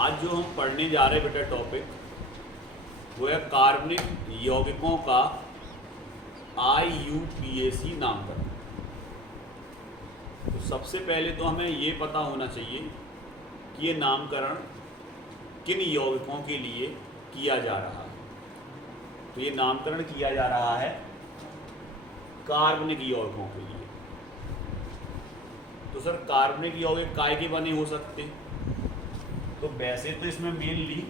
आज जो हम पढ़ने जा रहे हैं बेटा टॉपिक वो है कार्बनिक यौगिकों का IUPAC नामकरण। तो सबसे पहले तो हमें ये पता होना चाहिए कि ये नामकरण किन यौगिकों के लिए किया जा रहा है। तो ये नामकरण किया जा रहा है कार्बनिक यौगिकों के लिए। तो सर कार्बनिक यौगिक काय के बने हो सकते? तो वैसे तो इसमें मेनली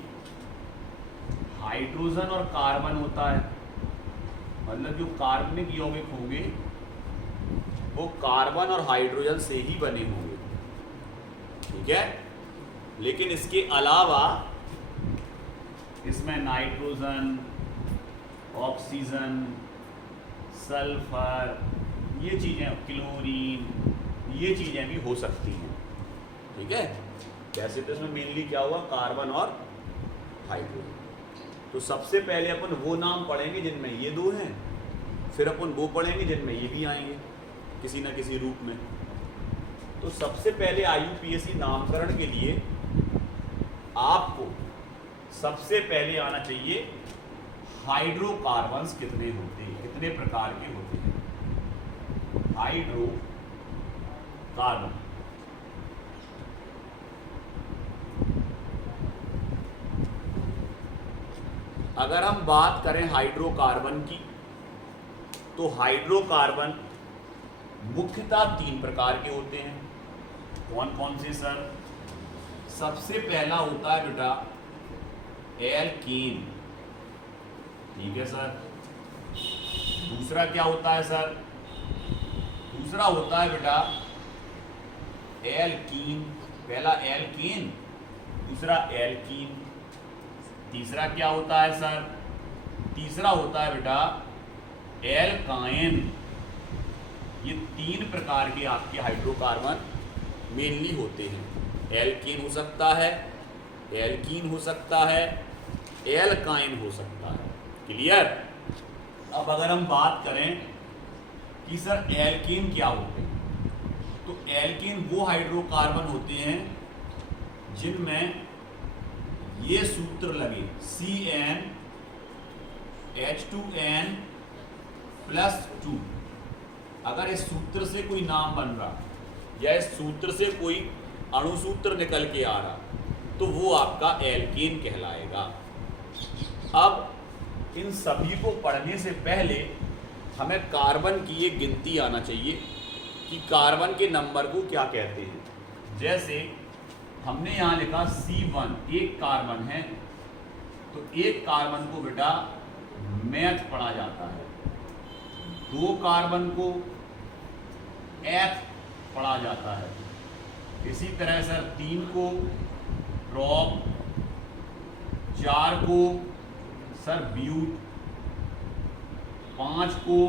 हाइड्रोजन और कार्बन होता है, मतलब जो कार्बनिक यौगिक होंगे वो कार्बन और हाइड्रोजन से ही बने होंगे, ठीक है। लेकिन इसके अलावा इसमें नाइट्रोजन, ऑक्सीजन, सल्फर, ये चीज़ें, क्लोरीन, ये चीज़ें भी हो सकती हैं, ठीक है। वैसे तो इसमें मेनली क्या हुआ, कार्बन और हाइड्रोजन। तो सबसे पहले अपन वो नाम पढ़ेंगे जिनमें ये दो हैं, फिर अपन वो पढ़ेंगे जिनमें ये भी आएंगे किसी ना किसी रूप में। तो सबसे पहले IUPAC नामकरण के लिए आपको सबसे पहले आना चाहिए हाइड्रोकार्बन्स कितने होते हैं, कितने प्रकार के होते हैं हाइड्रोकार्बन। अगर हम बात करें हाइड्रोकार्बन की तो हाइड्रोकार्बन मुख्यतः 3 प्रकार के होते हैं। कौन कौन से सर? सबसे पहला होता है बेटा एल्कीन, ठीक है सर। दूसरा क्या होता है सर? दूसरा होता है बेटा एल्कीन, पहला एल्कीन, दूसरा एल्कीन। तीसरा क्या होता है सर? तीसरा होता है बेटा एल्काइन। ये 3 प्रकार के आपके हाइड्रोकार्बन मेनली होते हैं। एल्कीन हो सकता है, एल्कीन हो सकता है, एल्काइन हो सकता है। क्लियर? अब अगर हम बात करें कि सर एल्कीन क्या होते हैं, तो एल्कीन वो हाइड्रोकार्बन होते हैं जिनमें ये सूत्र लगे CnH2n+2। अगर इस सूत्र से कोई नाम बन रहा या इस सूत्र से कोई अणुसूत्र निकल के आ रहा तो वो आपका एल्कीन कहलाएगा। अब इन सभी को पढ़ने से पहले हमें कार्बन की एक गिनती आना चाहिए कि कार्बन के नंबर को क्या कहते हैं। जैसे हमने यहाँ लिखा C1, एक कार्बन है, तो एक कार्बन को बेटा मैथ पढ़ा जाता है, 2 कार्बन को एथ पढ़ा जाता है, इसी तरह सर 3 को प्रोप, 4 को सर ब्यूट, 5 को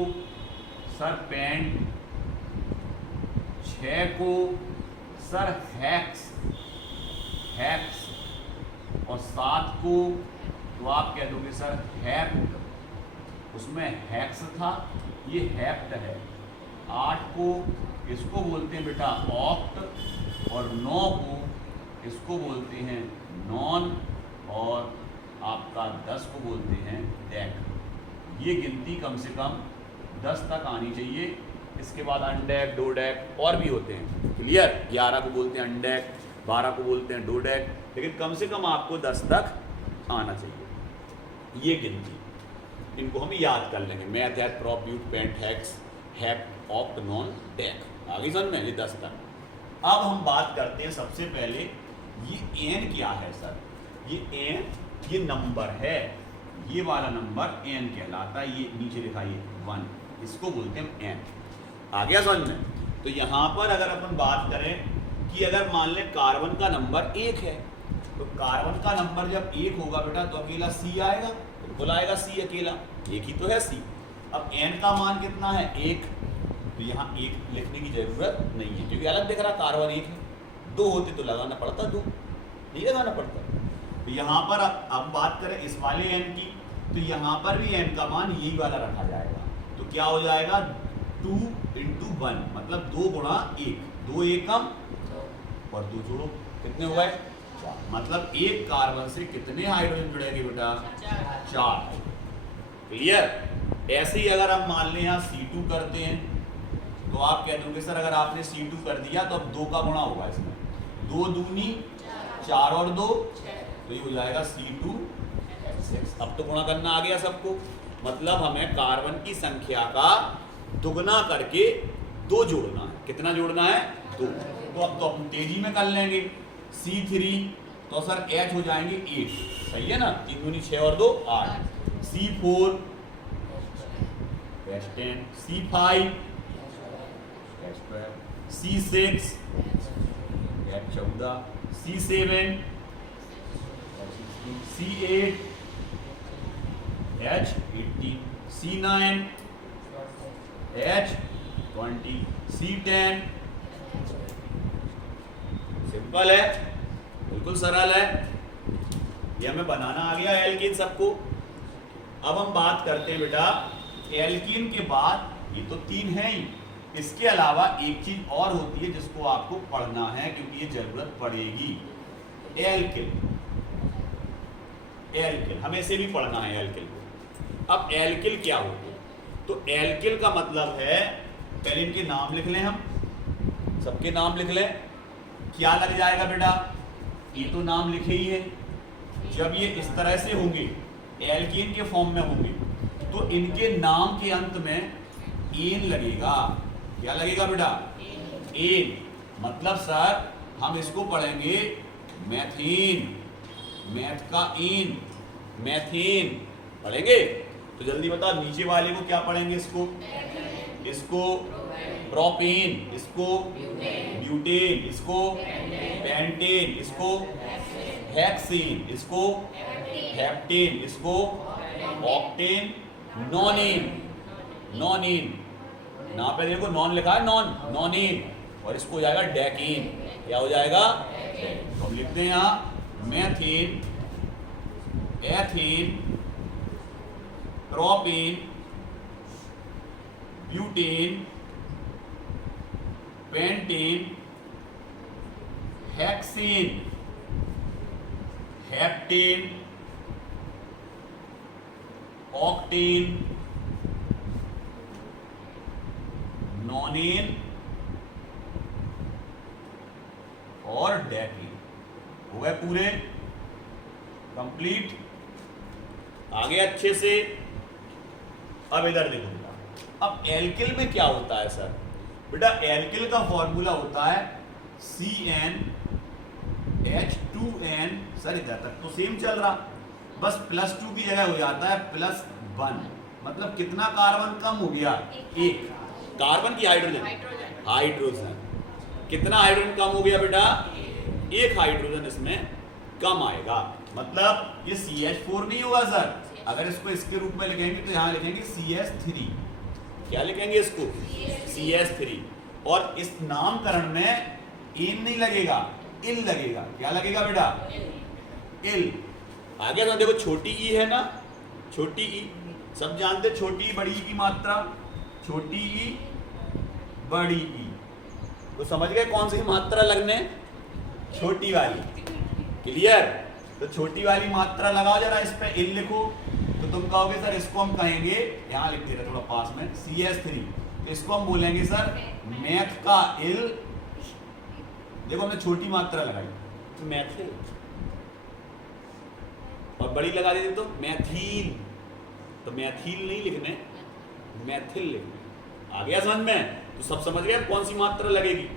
सर पेंट, 6 को सर हेक्स और 7 को तो आप कह दोगे सर हेप्ट, उसमें हेक्स था, ये हेप्ट है। 8 को इसको बोलते हैं बेटा ऑक्ट, और 9 को इसको बोलते हैं नॉन, और आपका 10 को बोलते हैं डेक। ये गिनती कम से कम 10 तक आनी चाहिए। इसके बाद अनडेक, डोडेक और भी होते हैं। क्लियर? 11 को बोलते हैं अनडेक, 12 को बोलते हैं डोडेक, लेकिन कम से कम आपको 10 तक आना चाहिए ये गिनती। इनको हम याद कर लेंगे, meth, eth, prop, but, pent, hex, hept, oct, non, dec. आगे समझ में? ये 10 तक। अब हम बात करते हैं सबसे पहले ये एन क्या है सर? ये एन, ये नंबर है, ये वाला नंबर एन कहलाता है। ये नीचे लिखा ये 1, इसको बोलते हैं एन। आ गया समझ में? तो यहाँ पर अगर अपन बात करें कि अगर मान लें कार्बन का नंबर 1 है, तो कार्बन का नंबर जब 1 होगा बेटा तो अकेला C आएगा, बिल्कुल आएगा C अकेला, एक ही तो है C। अब n का मान कितना है? 1, तो यहाँ 1 लिखने की जरूरत नहीं है क्योंकि अलग दिख रहा कार्बन 1 है। 2 होते तो लगाना पड़ता 2, नहीं लगाना पड़ता। तो यहाँ पर अब बात करें इस वाले n की, तो यहाँ पर भी n का मान यही वाला रखा जाएगा। तो क्या हो जाएगा? 2 × 1, मतलब 2 × 1, 2 एकम और 2 जोड़ो, कितने हो गए? मतलब एक कार्बन से कितने हाइड्रोजन जुड़ेंगे बेटा? 4। क्लियर? ऐसे ही अगर हम मान लें यहाँ C2 करते हैं तो आप कह दोगे सर अगर आपने C2 कर दिया तो अब 2 का गुणा होगा इसमें, 2 दूनी 4 और 2 तो ये हो जाएगा C2H6। अब तो गुणा करना आ गया सबको, मतलब हमें कार्बन की संख्या का दुगना करके 2 जोड़ना है। कितना जोड़ना है? 2। तो अब तो अपन तेजी में कर लेंगे। C3 तो सर H हो जाएंगे 8, सही है ना? 3 दूनी 6 और 2 8। C4 H10, C5 H12, C6 H14, C7 C8 H18, C9 H20, C10। Simple है, बिल्कुल सरल है। ये हमें बनाना आ गया एल्कीन सबको। अब हम बात करते हैं बेटा एल्कीन के बाद, ये तो 3 है ही, इसके अलावा एक चीज और होती है जिसको आपको पढ़ना है क्योंकि ये जरूरत पड़ेगी। एल्किल, एल्किल हमें इसे भी पढ़ना है एल्किल को। अब एल्किल क्या होते हैं? तो एल्किल का मतलब है, पहले इनके नाम लिख लें, हम सबके नाम लिख लें। क्या लग जाएगा बेटा? ये तो नाम लिखे ही है। जब ये इस तरह से होंगे, एल्कीन के फॉर्म में होंगे, तो इनके नाम के अंत में एन लगेगा। क्या लगेगा बेटा? एन। मतलब सर हम इसको पढ़ेंगे मैथीन, मैथ का इन, मैथीन पढ़ेंगे। तो जल्दी बता, नीचे वाले को क्या पढ़ेंगे? इसको प्रोपेन, इसको ब्यूटेन, इसको पेंटेन, इसको हेक्सेन, इसको हेप्टेन, इसको ऑक्टेन, नॉनेन, नॉनेन ना पे देखो नॉन लिखा है, नॉनेन, और इसको हो जाएगा डेकेन। क्या हो जाएगा? तो हम लिखते हैं यहाँ methane, ethane, propane, butane, pentane, hexane, heptane, octane, nonane और डेकेन। हो गए पूरे कंप्लीट? आगे अच्छे से। अब इधर देखो, अब एल्किल में क्या होता है सर? बेटा एल्किल का फॉर्मूला होता है CnH2n। सर इधर तक तो सेम चल रहा, बस +2 की जगह हो जाता है +1। मतलब कितना कार्बन कम हो गया? 1 कार्बन की हाइड्रोजन कितना हाइड्रोजन कम हो गया बेटा? 1 हाइड्रोजन इसमें कम आएगा। मतलब ये CH4 नहीं होगा सर। अगर इसको इसके रूप में लिखेंगे तो यहाँ लिखेंगे CH3। क्या लिखेंगे इसको? CH3। और इस नामकरण में इन नहीं लगेगा, इल लगेगा। क्या लगेगा बेटा? इल। आगे तो देखो छोटी ई है ना, छोटी ई सब जानते, छोटी ई बड़ी ई की मात्रा, छोटी ई बड़ी ई। तो समझ गए कौन सी मात्रा लगने? छोटी वाली। क्लियर? तो छोटी वाली मात्रा लगाओ जरा, इस पे इल लिखो तो तुम कहोगे सर इसको हम कहेंगे, यहाँ लिख दे रहे थोड़ा पास में, CH3। तो इसको हम बोलेंगे सर मैथ का इल। देखो हमने छोटी मात्रा लगाई तो मैथिल, और बड़ी लगा देते तो मैथील। तो मैथील नहीं लिखने, मैथिल लिखने। आ गया समझ में? तो सब समझ गए कौन सी मात्रा लगेगी?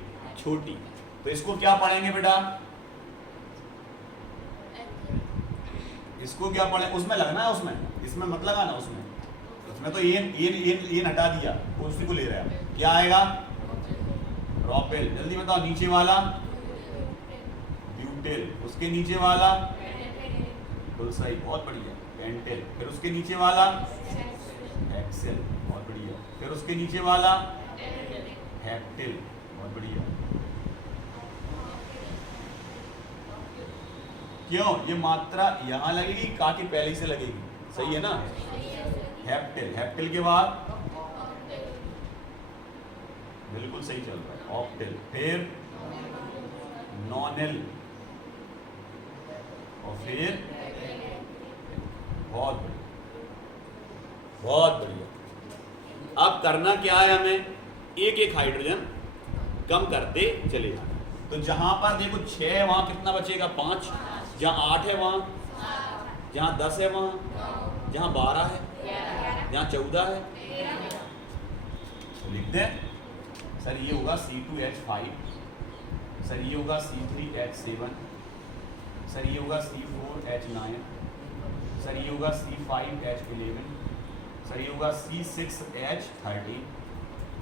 छोटी। तो इसको क्या पढ़ेंगे बेटा? इसको क्या पढ़े? उसमें लगना है, उसमें इसमें मत लगाना। उसमें तो एन हटा दिया, उसी को ले रहा है। क्या आएगा? प्रोपेल। जल्दी बताओ, नीचे वाला ब्यूटेल, उसके नीचे वाला सही, बहुत बढ़िया, पेंटेल। फिर उसके नीचे वाला हेक्सेल, बहुत बढ़िया। फिर उसके नीचे वाला हेप्टेल, बहुत बढ़िया। क्यों? ये मात्रा यहां लगेगी, का के पहले ही से लगेगी, सही है ना? हेप्टेल, हेप्टेल के बाद बिल्कुल सही चल रहा है, ऑक्टेल। फिर नॉनेल, और फिर बहुत बढ़िया, बहुत बढ़िया। अब करना क्या है हमें, एक एक हाइड्रोजन कम करते चले जाना। तो जहां पर देखो 6 है वहां कितना बचेगा 5, जहां 8 है वहां, जहां 10 है वहां, जहां 12 है, जहां 14 है, तो लिख दें सर ये होगा C2H5, सर ये होगा C3H7, सर ये होगा C4H9, सर ये होगा C5H11, सर ये होगा C6H13,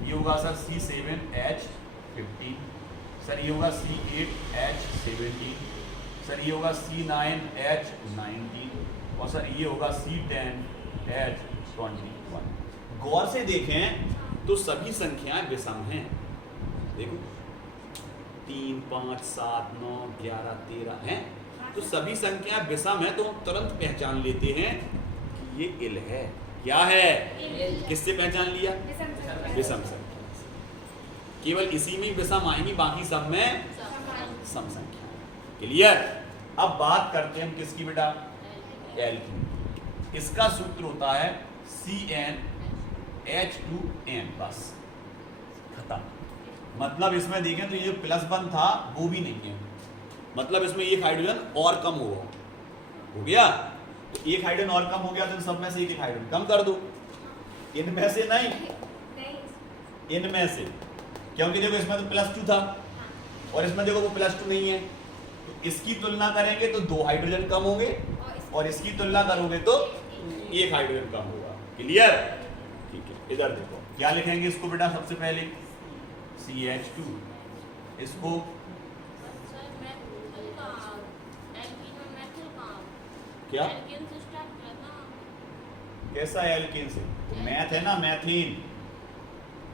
ये होगा सर C7H15, सर ये होगा C8H17, सर ये होगा C9H19 और सर ये होगा C10H21। गौर से देखें तो सभी संख्याएं विषम हैं। देखो 3, 5, 7, 9, 11, 13 हैं, तो सभी संख्याएं विषम है, तो हम तुरंत पहचान लेते हैं कि ये इल है। क्या है? किससे पहचान लिया? विषम संख्या। केवल इसी में विषम आएंगी, बाकी सब में सम संख्या। क्लियर? अब बात करते हैं हम किसकी बेटा? एल्कीन। इसका सूत्र होता है CnH2n, बस खत्म। मतलब इसमें देखें तो ये जो +1 था वो भी नहीं है, मतलब इसमें एक हाइड्रोजन और कम हो गया। तो एक हाइड्रोजन और कम हो गया तो सब में से एक हाइड्रोजन कम कर दो। इनमें से नहीं, इनमें से, क्योंकि देखो इसमें तो +2 था और इसमें देखो वो +2 नहीं है, तो इसकी तुलना करेंगे तो 2 हाइड्रोजन कम होंगे और इसकी तुलना करोगे तो 1 हाइड्रोजन कम होगा। क्लियर? ठीक है, इधर देखो क्या लिखेंगे इसको बेटा। सबसे पहले CH2, इसको क्या कैसा है? एल्कीन से तो मैथ है ना, मैथीन,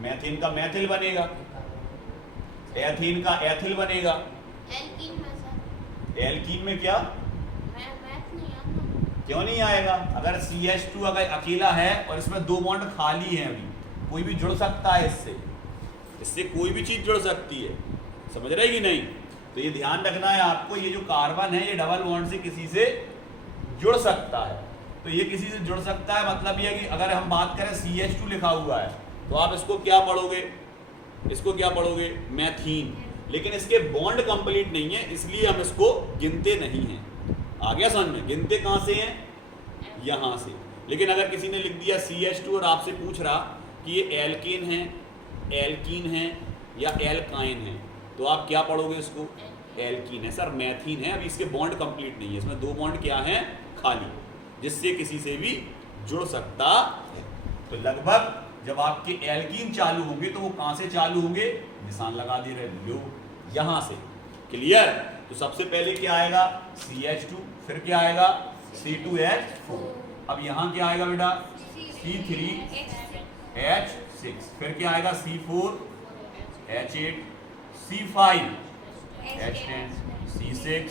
मैथीन का मैथिल बनेगा, एथीन का एथिल बनेगा। एल्कीन में क्या क्यों नहीं आएगा? अगर CH2 अगर अकेला है और इसमें 2 बॉन्ड खाली हैं, अभी कोई भी जुड़ सकता है इससे कोई भी चीज जुड़ सकती है। समझ रहे कि नहीं? तो ये ध्यान रखना है आपको, ये जो कार्बन है ये डबल बॉन्ड से किसी से जुड़ सकता है। तो ये किसी से जुड़ सकता है, मतलब ये कि अगर हम बात करें CH2 लिखा हुआ है तो आप इसको क्या पढ़ोगे? इसको क्या पढ़ोगे? मैथीन। लेकिन इसके बॉन्ड कंप्लीट नहीं है, इसलिए हम इसको गिनते नहीं हैं। आ गया समझ में? गिनते कहां से हैं? यहां से। लेकिन अगर किसी ने लिख दिया CH2 और आपसे पूछ रहा कि ये एल्केन है, एल्कीन है या एल्काइन है, तो आप क्या पढ़ोगे? इसको एल्कीन है सर, मैथीन है, अभी इसके बॉन्ड कंप्लीट नहीं है, इसमें 2 बॉन्ड क्या हैं? खाली, जिससे किसी से भी जुड़ सकता है। तो लगभग जब आपके एल्कीन चालू होंगे तो वो कहां से चालू होंगे? निशान लगा दे रहे लो, यहां से। क्लियर? तो सबसे पहले क्या आएगा? CH2, फिर क्या आएगा? C2H4, अब यहां क्या आएगा बेटा? C3H6, फिर क्या आएगा? C4H8, C5H10, C6।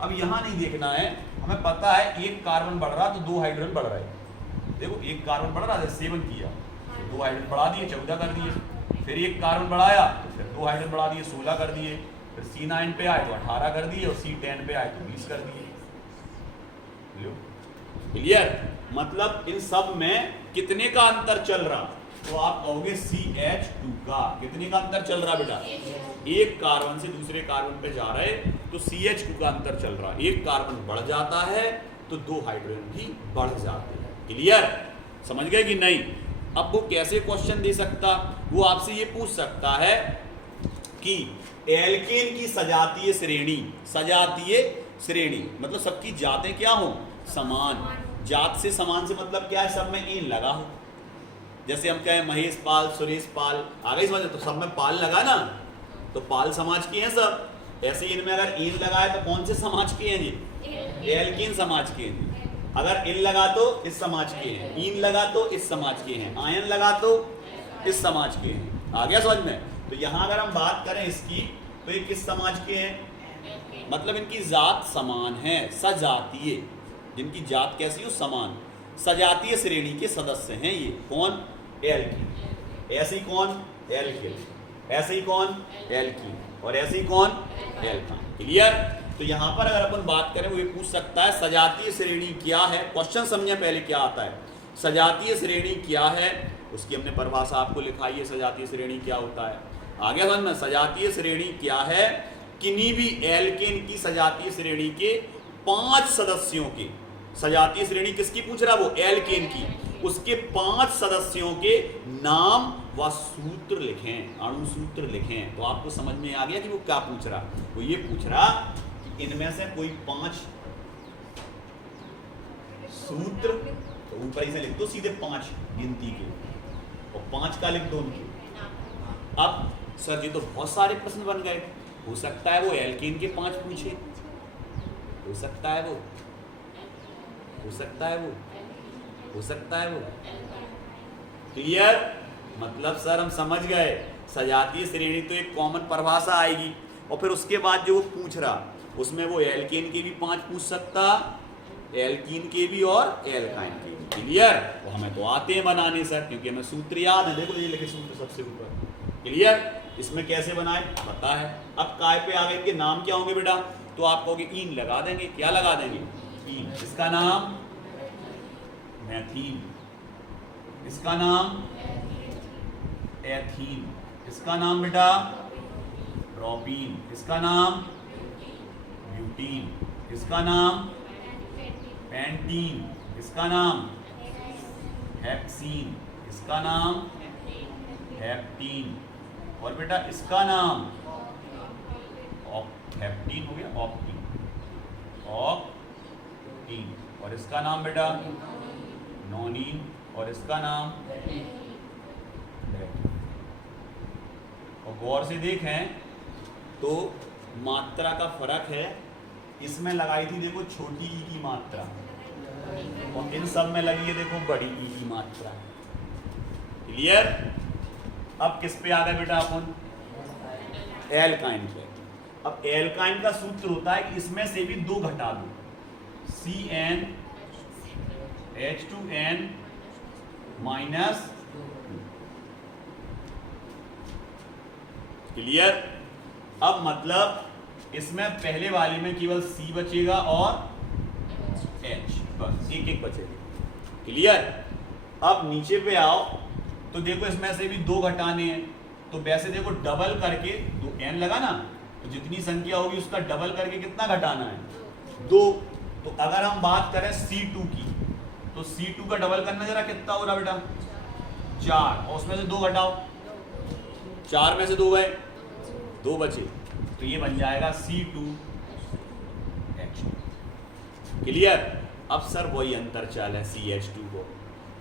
अब यहां नहीं देखना है, हमें पता है एक कार्बन बढ़ रहा तो 2 हाइड्रोजन बढ़ रहे हैं। देखो एक कार्बन बढ़ रहा है, 7 किया तो 2 हाइड्रोजन बढ़ा दिए, 14 कर दिए। फिर एक कार्बन बढ़ाया तो फिर 2 हाइड्रोजन बढ़ा दिए, 16 कर दिए। फिर C9 पे आए तो 18 कर दिए और C10 पे आए तो 20 कर दिए। क्लियर? मतलब इन सब में कितने का अंतर चल रहा? तो आप कहोगे CH2 का। कितने का अंतर चल रहा बेटा? एक कार्बन से दूसरे कार्बन पे जा रहे तो CH2 का अंतर चल रहा। एक कार्बन बढ़ जाता है तो 2 हाइड्रोजन भी बढ़ जाते हैं। क्लियर? समझ गए कि नहीं? अब वो कैसे क्वेश्चन दे सकता? वो आपसे ये पूछ सकता है कि एल्केन की सजातीय श्रेणी, सजातीय श्रेणी मतलब सबकी जातें क्या हो? समान। जात से समान से मतलब क्या है? सब में इन लगा हो। जैसे हम कहें महेश पाल, सुरेश पाल, आ गई समझ? तो सब में पाल लगा ना, तो पाल समाज के हैं सब। ऐसे इनमें अगर इन लगाए तो कौन से समाज के हैं जी? एल्कीन समाज के हैं। अगर इन लगा तो इस समाज के हैं, इन लगा तो इस समाज के हैं, आयन लगा तो इस समाज के हैं। आ गया समझ में? तो यहाँ अगर हम बात करें इसकी तो ये किस समाज के हैं? मतलब इनकी जात समान है, सजातीय। जिनकी जात कैसी हो? समान। सजातीय श्रेणी के सदस्य हैं ये। कौन? एल्कीन। ऐसे ही कौन? एल्केन। ऐसे ही कौन? एल्कीन। और ऐसे ही कौन? एल्काइन। क्लियर? तो यहां पर अगर अपन बात करें वो ये पूछ सकता है सजातीय श्रेणी क्या है। क्वेश्चन समझे पहले क्या आता है, सजातीय श्रेणी क्या है, उसकी हमने परिभाषा आपको लिखाई है, सजातीय श्रेणी क्या होता है। आगे समझ में, सजातीय श्रेणी क्या है, किन्हीं भी एल्केन की सजातीय श्रेणी के 5 सदस्यों के, सजातीय श्रेणी किसकी पूछ रहा है वो, एल्केन की, उसके 5 सदस्यों के नाम व सूत्र लिखें, अणु सूत्र लिखें। तो आपको समझ में आ गया कि वो क्या पूछ रहा, वो ये पूछ रहा कि इनमें से कोई 5 सूत्र, तो ऊपर से लिख दो सीधे 5 गिनती के, और 5 का लिख दो उनके। अब सर जी तो बहुत सारे प्रश्न बन गए, हो सकता है वो एल्केन के 5 पूछे, हो सकता है वो, हो सकता है वो, हो सकता है वो। क्लियर, मतलब सर हम समझ गए सजातीय श्रेणी तो एक कॉमन परिभाषा आएगी, और फिर उसके बाद जो वो पूछ रहा उसमें वो एल्केन के भी 5 पूछ सकता, एल्कीन के भी और एल्काइन के भी। क्लियर, तो हमें तो आते हैं बनाने सर, क्योंकि हमें सूत्र याद है, देखो ये लिखे सूत्र सबसे ऊपर। क्लियर, इसमें कैसे बनाए पता है। अब काय पे आ गए, इनके नाम क्या होंगे बेटा, तो आप कहोगे ईन लगा देंगे, क्या लगा देंगे, ईन। इसका नाम मैथीन, इसका नाम एथीन, इसका नाम बेटा प्रोपीन, इसका नाम ब्यूटीन, इसका नाम पेंटीन, इसका नाम हेक्सीन, इसका नाम हेप्टीन, और बेटा इसका नाम हेप्टीन हो गया, ऑप्टीन, ऑप्टीन, और इसका नाम बेटा नोनीन, और इसका नाम, और गौर से देखें तो मात्रा का फर्क है, इसमें लगाई थी देखो छोटी ई की मात्रा, और इन सब में लगी है देखो बड़ी ई की मात्रा। क्लियर, अब किस पे आ गए बेटा अपन, एल्काइन पे। अब एल्काइन का सूत्र होता है कि इसमें से भी 2 घटा दो, CN H2N -2। क्लियर, अब मतलब इसमें पहले वाले में केवल C बचेगा और H, बस एक बचेगा। क्लियर, अब नीचे पे आओ तो देखो इसमें से भी 2 घटाने हैं, तो वैसे देखो डबल करके, तो n लगा ना, तो जितनी संख्या होगी उसका डबल करके कितना घटाना है, 2। तो अगर हम बात करें C2 की, तो C2 का डबल करना जरा कितना हो रहा बेटा, 4, और उसमें से 2 घटाओ, 4 में से 2 गए, 2 बचे, तो ये बन जाएगा C2H2। क्लियर, अब सर वही अंतर चाल है CH2 को,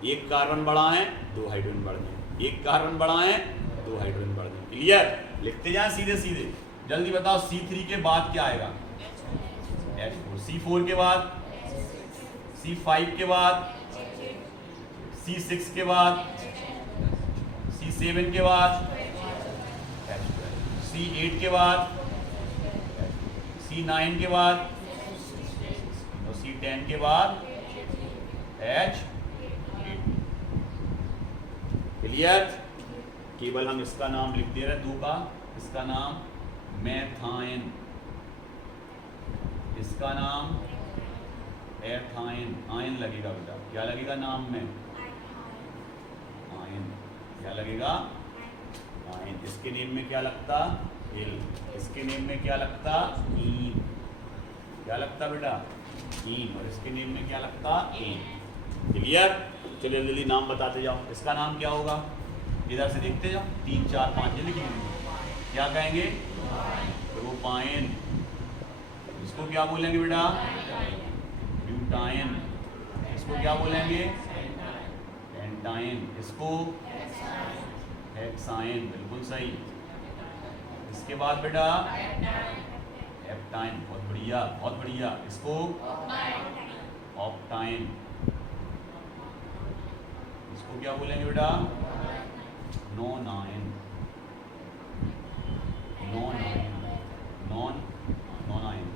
एक कार्बन बढ़ा है 2 हाइड्रोजन बढ़ गए, एक कार्बन बढ़ा है 2 हाइड्रोजन बढ़ गए। क्लियर, लिखते जाए सीधे सीधे, जल्दी बताओ C3 के बाद क्या आएगा, H4, C4 के बाद, C5 के बाद, C6 के बाद, C7 के बाद, C8 के बाद, C9 के बाद, और C10 के बाद H8। क्लियर, केवल हम इसका नाम लिख दे रहे 2 का, इसका नाम मेथाइन, इसका नाम एथाइन, आयन लगेगा बेटा, क्या लगेगा नाम में, आयन, क्या लगेगा, आयन। इसके नेम में क्या लगता, एल, इसके नेम में क्या लगता, ईन, क्या लगता बेटा, ईन, और इसके नेम में क्या लगता, एन। क्लियर, चलिए जल्दी नाम बताते जाओ, इसका नाम क्या होगा, इधर से देखते जाओ, 3 4 5 लिखेंगे, क्या कहेंगे, प्रोपाइन, इसको क्या बोलेंगे बेटा, ब्यूटाइन, इसको क्या बोलेंगे, पेंटाइन, इसको हेक्साइन, बिल्कुल सही। इसके बाद बेटा हेप्टाइन, बहुत बढ़िया बहुत बढ़िया, इसको ऑक्टाइन, इसको क्या बोलेंगे बेटा, नोनाइन, नोनाइन, नॉन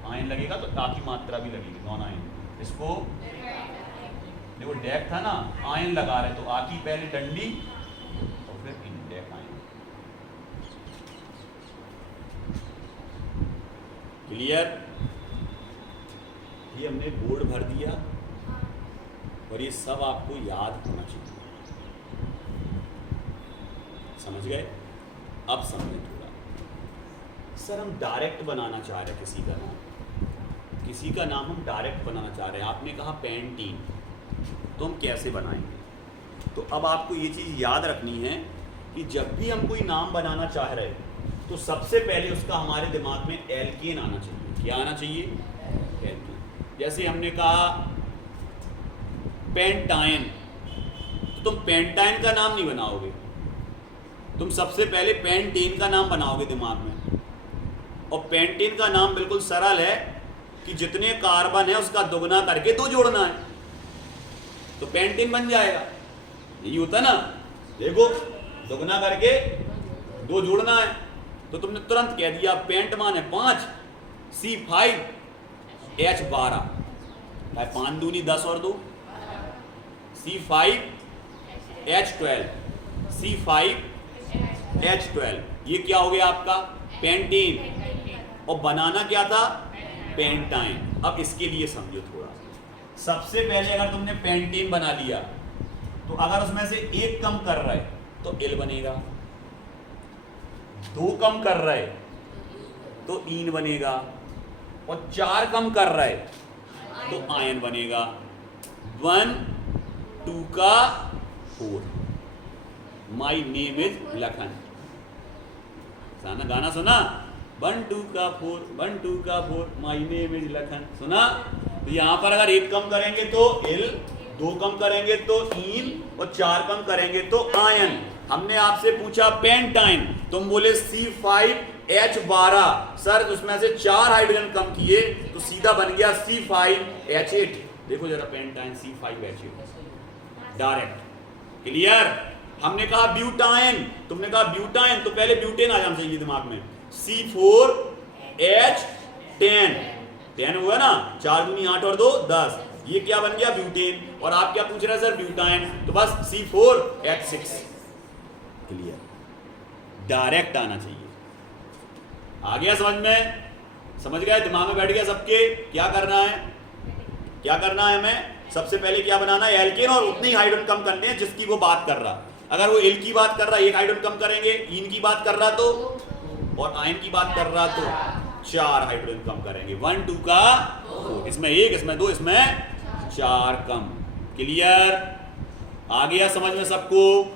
आयन लगेगा तो टा की मात्रा भी लगेगी, नॉन-आयन। इसको देखो डेक था ना, आयन लगा रहे तो आ की पहले डंडी और फिर इन डेक आयन। क्लियर, आपने बोर्ड भर दिया और ये सब आपको याद होना चाहिए। समझ गए? अब समझे थोड़ा। सर हम डायरेक्ट बनाना चाह रहे हैं किसी का नाम हम डायरेक्ट बनाना चाह रहे हैं। आपने कहा पेंटीन, तो हम कैसे बनाएंगे? तो अब आपको ये चीज़ याद रखनी है कि जब भी हम कोई नाम बनाना चाह रहे हैं तो सबसे पहले उसका हमारे दिमाग में एल्केन आना चाहिए। क्या आना चाहिए? एल्केन। जैसे हमने कहा पेंटाइन, तो तुम पेंटाइन का नाम नहीं बनाओगे, तुम सबसे पहले पेंटेन का नाम बनाओगे दिमाग में। और पेंटेन का नाम बिल्कुल सरल है कि जितने कार्बन है उसका दुगना करके 2 जोड़ना है, तो पेंटेन बन जाएगा। यही होता ना, देखो दुगना करके 2 जोड़ना है, तो तुमने तुरंत कह दिया पेंट मान है 5 C5 H12, 5 दूनी 10 और 2 C5 H12 C5 H12, ये क्या हो गया आपका? पेंटीन। और बनाना क्या था? पेंटाइन। अब इसके लिए समझो थोड़ा। सबसे पहले अगर तुमने पेंटीन बना लिया तो अगर उसमें से 1 कम कर रहा है तो एल बनेगा, 2 कम कर रहा है तो ईन बनेगा, और 4 कम कर रहा है तो आयन बनेगा। 1 2 का 4। My name is Lakhan. गाना सुना? 1 2 का 4 1 2 का 4 माई नेम इज लखन। सुना? तो यहां पर अगर 1 कम करेंगे तो एल, 2 कम करेंगे तो ईन, और 4 कम करेंगे तो आयन। हमने आपसे पूछा पेंटाइन, तुम बोले C5H12। सर उसमें से 4 हाइड्रोजन कम किए तो सीधा बन गया C5H8। देखो जरा पेंटाइन C5H8 डायरेक्ट। क्लियर? हमने कहा ब्यूटाइन, तुमने कहा ब्यूटाइन, तो पहले ब्यूटेन आ जाना चाहिए दिमाग में। C4H10, 10 हुआ ना, 4 दूनी 8 और 2 10, ये क्या बन गया? ब्यूटेन। और आप क्या पूछ रहे हैं सर? ब्यूटाइन, तो बस C4H6। क्लियर? डायरेक्ट आना चाहिए। आ गया समझ में? समझ गए? दिमाग में बैठ गया सबके? क्या करना है? क्या करना है हमें? सबसे पहले क्या बनाना है? एल्केन, और उतने ही हाइड्रोजन कम करने हैं जिसकी वो बात कर रहा। अगर वो एल की बात कर रहा 1 हाइड्रोजन कम करेंगे, ईन की बात कर रहा तो, और आयन की बात कर रहा तो 4 हाइड्रोजन कम करेंगे। 1 2 का 4, इसमें 1, इसमें 2, इसमें 4 कम। क्लियर? आ गया समझ में सबको?